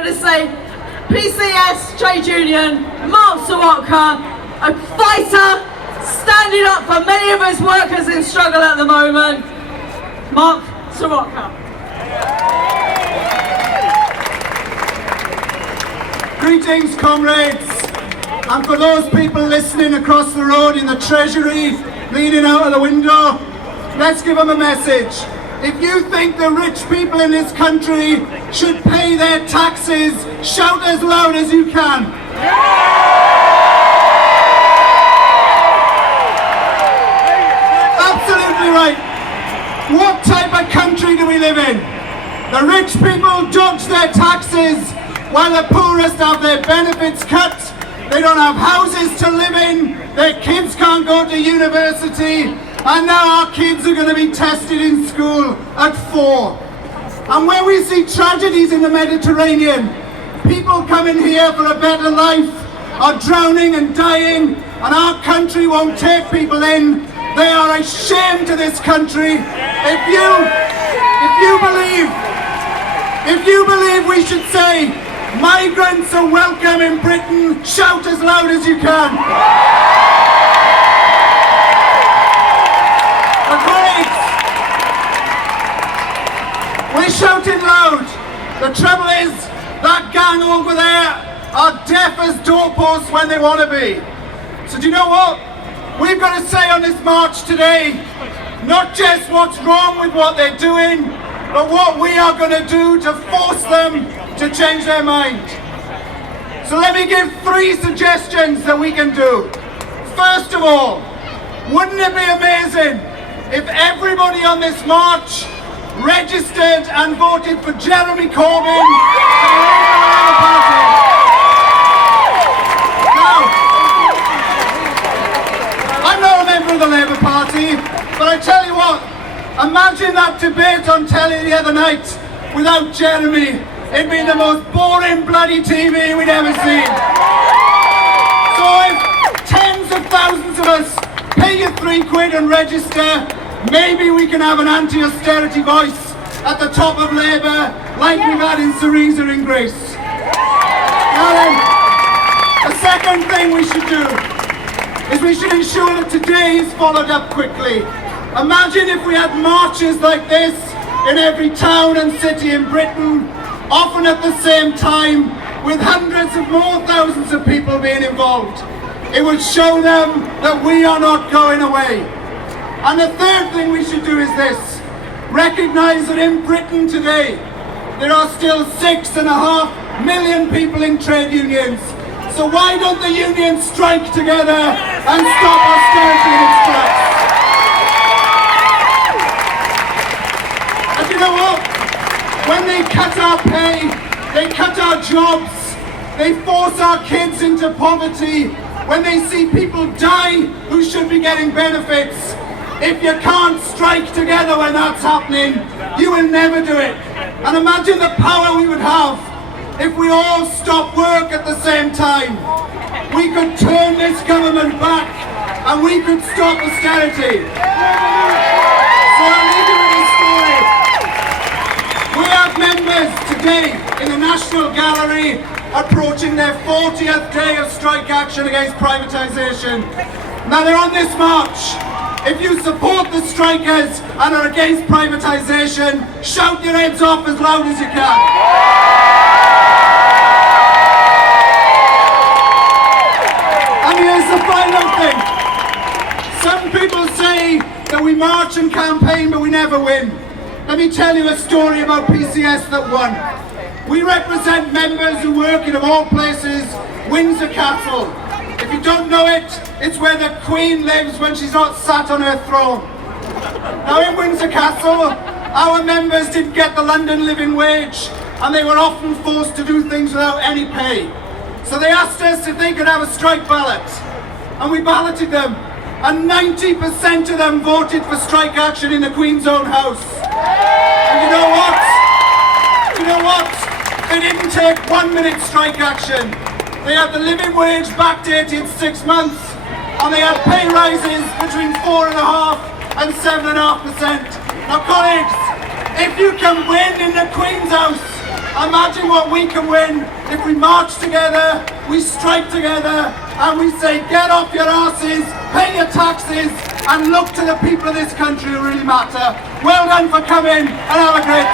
going to say PCS Trade Union, Mark Serwotka, a fighter standing up for many of us workers in struggle at the moment. Mark Serwotka. Greetings, comrades, and for those people listening across the road in the Treasury, leaning out of the window, let's give them a message. If you think the rich people in this country should pay their taxes, shout as loud as you can. Absolutely right. What type of country do we live in? The rich people dodge their taxes while the poorest have their benefits cut. They don't have houses to live in, their kids can't go to university, and now our kids are going to be tested in school at 4. And when we see tragedies in the Mediterranean, people coming here for a better life are drowning and dying, and our country won't take people in. They are a shame to this country. If you believe we should say migrants are welcome in Britain, shout as loud as you can. We're shouting loud. The trouble is, that gang over there are deaf as doorposts when they want to be. So do you know what? We've got to say on this march today, not just what's wrong with what they're doing, but what we are going to do to force them to change their mind. So let me give 3 suggestions that we can do. First of all, wouldn't it be amazing if everybody on this march registered and voted for Jeremy Corbyn to the Labour Party? Now, I'm not a member of the Labour Party, but I tell you what, imagine that debate on telly the other night without Jeremy. It'd be the most boring bloody TV we'd ever seen. So if tens of thousands of us pay you £3 and register, maybe we can have an anti-austerity voice at the top of Labour, like we've had in Syriza and Greece. Now then, the second thing we should do is we should ensure that today is followed up quickly. Imagine if we had marches like this in every town and city in Britain, often at the same time, with hundreds of more thousands of people being involved. It would show them that we are not going away. And the third thing we should do is this: recognise that in Britain today, there are still 6.5 million people in trade unions. So why don't the unions strike together and stop austerity in its tracks? And you know what? When they cut our pay, they cut our jobs, they force our kids into poverty, when they see people die who should be getting benefits, if you can't strike together when that's happening, you will never do it. And imagine the power we would have if we all stopped work at the same time. We could turn this government back and we could stop austerity. So I'll leave you with this story. We have members today in the National Gallery approaching their 40th day of strike action against privatisation. Now they're on this march. If you support the strikers and are against privatisation, shout your heads off as loud as you can. And here's the final thing. Some people say that we march and campaign but we never win. Let me tell you a story about PCS that won. We represent members who work in, of all places, Windsor Castle. If you don't know it, it's where the Queen lives when she's not sat on her throne. Now in Windsor Castle, our members didn't get the London living wage and they were often forced to do things without any pay. So they asked us if they could have a strike ballot. And we balloted them. And 90% of them voted for strike action in the Queen's own house. And you know what? They didn't take 1 minute strike action. They had the living wage backdated 6 months, and they had pay rises between 4.5% and 7.5%. Now colleagues, if you can win in the Queen's house, Imagine what we can win if we march together, we strike together, and we say, get off your asses, pay your taxes, and look to the people of this country who really matter. Well done for coming, and have a great